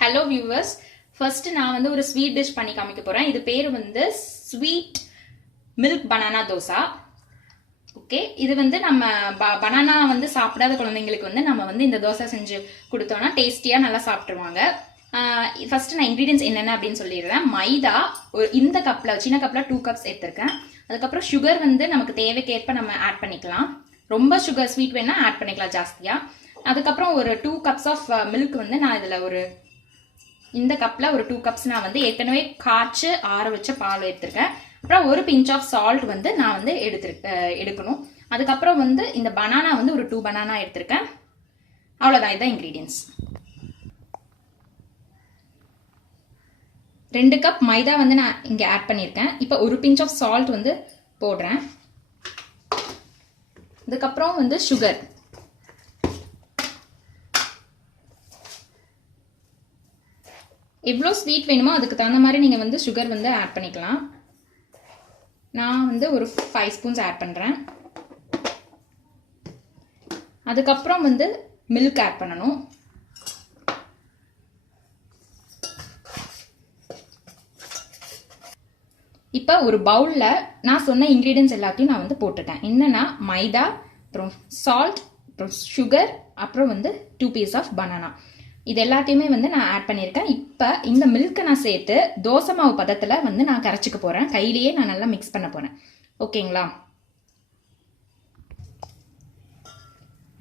Hello viewers, first நான் வந்து ஒரு ஸ்வீட் டிஷ் பண்ணி காமிக்க போறேன். இது பேர் வந்து sweet milk banana dosa. Okay, இது வந்து நம்ம பனானா வந்து சாப்பிடாத குழந்தைங்களுக்கு வந்து நம்ம வந்து இந்த தோசை செஞ்சு கொடுத்தோம்னா டேஸ்டியா நல்லா சாப்பிட்டுருவாங்க. ஃபர்ஸ்ட் நான் இன்கிரீடியன்ஸ் என்னென்ன அப்படின்னு சொல்லிடுறேன். மைதா இந்த கப்ல, சின்ன கப்ல 2 கப்ஸ் எடுத்திருக்கேன். அதுக்கப்புறம் சுகர் வந்து நமக்கு தேவைக்கேற்ப நம்ம ஆட் பண்ணிக்கலாம். ரொம்ப சுகர் ஸ்வீட் வேணா ஆட் பண்ணிக்கலாம் ஜாஸ்தியா. அதுக்கப்புறம் ஒரு 2 கப்ஸ் ஆஃப் மில்க் வந்து நான் இதுல இந்த கப்ல ஒரு 2 கப்ஸ் நான் வந்து ஏற்கனவே காய்ச்சி ஆற வச்ச பால் எடுத்திருக்கேன். அப்புறம் ஒரு பிஞ்ச் ஆஃப் சால்ட் வந்து நான் வந்து எடுக்கணும். அதுக்கப்புறம் வந்து இந்த பனானா வந்து ஒரு 2 பனானா எடுத்திருக்கேன். அவ்வளவுதான், இதுதான் இன்கிரீடியன்ஸ். 2 கப் மைதா வந்து நான் இங்க ஆட் பண்ணியிருக்கேன். இப்போ ஒரு பிஞ்ச் ஆஃப் சால்ட் வந்து போடுறேன். அதுக்கப்புறம் வந்து சுகர், எவ்வளோ ஸ்வீட் வேணுமோ அதுக்கு தகுந்த மாதிரி நீங்கள் வந்து சுகர் வந்து ஆட் பண்ணிக்கலாம். நான் வந்து ஒரு 5 ஸ்பூன்ஸ் ஆட் பண்ணுறேன். அதுக்கப்புறம் வந்து மில்க் ஆட் பண்ணணும். இப்போ ஒரு பவுலில் நான் சொன்ன இன்க்ரீடியன்ஸ் எல்லாத்தையும் நான் வந்து போட்டுட்டேன். என்னன்னா மைதா, அப்புறம் சால்ட், அப்புறம் சுகர், அப்புறம் வந்து 2 பீஸ் ஆஃப் பனானா, இது எல்லாத்தையுமே வந்து நான் ஆட் பண்ணியிருக்கேன். இப்போ இந்த மில்கை நான் சேர்த்து தோசை மாவு பதத்தில் வந்து நான் கரைச்சிக்க போகிறேன். கையிலேயே நான் நல்லா மிக்ஸ் பண்ண போகிறேன். ஓகேங்களா?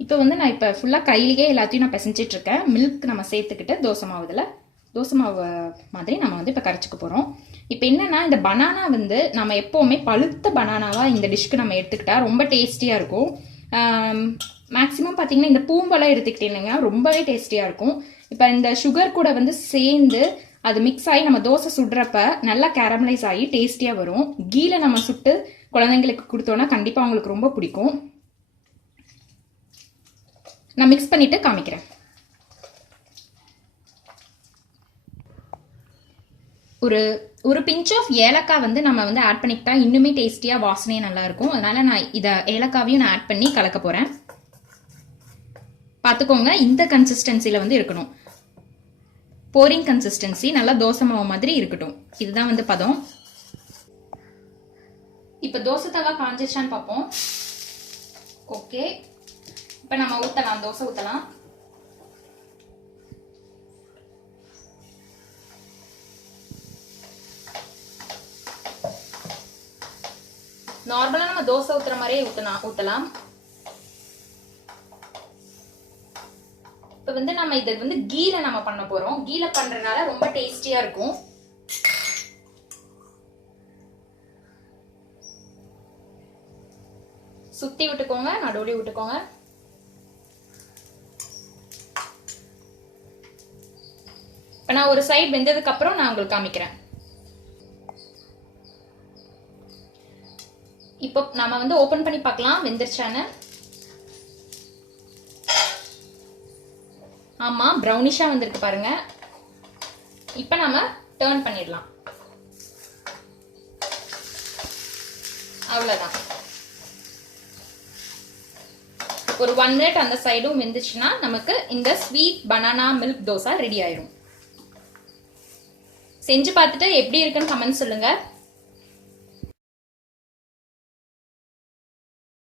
இப்போ வந்து நான் இப்போ ஃபுல்லாக கையிலேயே எல்லாத்தையும் நான் பிசைஞ்சிட்டு இருக்கேன். மில்க் நம்ம சேர்த்துக்கிட்டு தோசை மாவு மாதிரி நம்ம வந்து இப்போ கரைச்சிக்க போகிறோம். இப்போ என்னன்னா, இந்த பனானா வந்து நம்ம எப்போவுமே பழுத்த பனானாவாக இந்த டிஷ்க்கு நம்ம எடுத்துக்கிட்டா ரொம்ப டேஸ்டியாக இருக்கும். மேக்ஸிமம் பார்த்தீங்கன்னா இந்த பூம்பெல்லாம் எடுத்துக்கிட்டீங்கன்னா ரொம்பவே டேஸ்டியாக இருக்கும். இப்போ இந்த சுகர் கூட வந்து சேர்ந்து அது மிக்ஸ் ஆகி நம்ம தோசை சுடுறப்ப நல்லா கேரமலைஸ் ஆகி டேஸ்டியாக வரும். கீல நம்ம சுட்டு குழந்தைங்களுக்கு கொடுத்தோன்னா கண்டிப்பாக அவங்களுக்கு ரொம்ப பிடிக்கும். நான் மிக்ஸ் பண்ணிட்டு காமிக்கிறேன். ஒரு பிஞ்ச் ஆஃப் ஏலக்காய் வந்து நம்ம வந்து ஆட் பண்ணிக்கிட்டா இன்னுமே டேஸ்டியாக வாசனையே நல்லா இருக்கும். அதனால நான் இதை ஏலக்காவையும் நான் ஆட் பண்ணி கலக்க போகிறேன். பார்த்துக்கோங்க, இந்த கன்சிஸ்டன்சியில் வந்து இருக்கணும். போரிங் கன்சிஸ்டன்சி, நல்லா தோசை மாவு மாதிரி இருக்கட்டும். இதுதான் வந்து பதம். இப்போ தோசை தவா காஞ்சிச்சான்னு பார்ப்போம். ஓகே, இப்போ நம்ம ஊற்றலாம், தோசை ஊற்றலாம். நார்மலாக நம்ம தோசை ஊற்றுற மாதிரியே ஊற்றலாம். இப்போ வந்து நம்ம இதை வந்து கீல நம்ம பண்ண போறோம். கீல பண்றதுனால ரொம்ப டேஸ்டியா இருக்கும். சுத்தி விட்டுக்கோங்க, நடுவுல விட்டுக்கோங்க. இப்போ நான் ஒரு சைடு வெந்ததுக்கு அப்புறம் நான் உங்களுக்கு காமிக்கிறேன். இப்போ நாம வந்து ஓபன் பண்ணி பார்க்கலாம் வெந்துருச்சான்னு. ஆமா, ப்ரௌனிஷா வந்திருக்கு பாருங்க. இப்போ நம்ம டர்ன் பண்ணிடலாம். அவ்வளவுதான். ஒரு 1 மினிட் அந்த சைடும் வெந்துச்சுன்னா நமக்கு இந்த sweet banana milk dosa ready ஆயிரும். செஞ்சு பார்த்துட்டு எப்படி இருக்குன்னு கமெண்ட் சொல்லுங்க.